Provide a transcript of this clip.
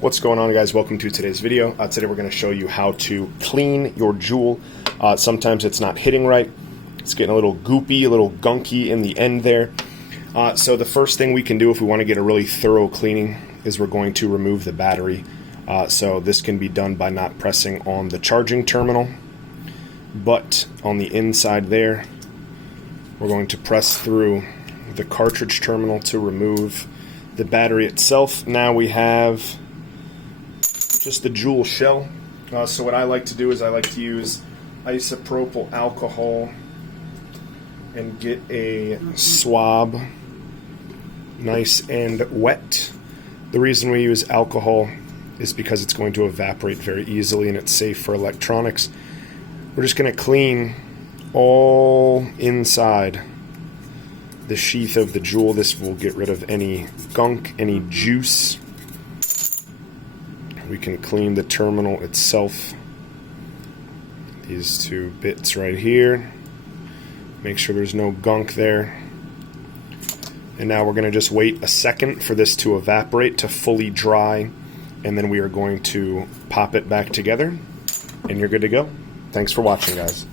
What's going on, guys? Welcome to today's video. Today we're going to show you how to clean your Juul. Sometimes it's not hitting right. It's getting a little goopy, a little gunky in the end there. So the first thing we can do if we want to get a really thorough cleaning is we're going to remove the battery. So this can be done by not pressing on the charging terminal, but on the inside there, we're going to press through the cartridge terminal to remove the battery itself. Now we have just the Juul shell. So what I like to do is I like to use isopropyl alcohol and get a swab nice and wet. The reason we use alcohol is because it's going to evaporate very easily and it's safe for electronics. We're just going to clean all inside the sheath of the Juul. This will get rid of any gunk, any juice. We can clean the terminal itself. These two bits right here. Make sure there's no gunk there. And now we're going to just wait a second for this to evaporate, to fully dry, and then we are going to pop it back together, and you're good to go. Thanks for watching, guys.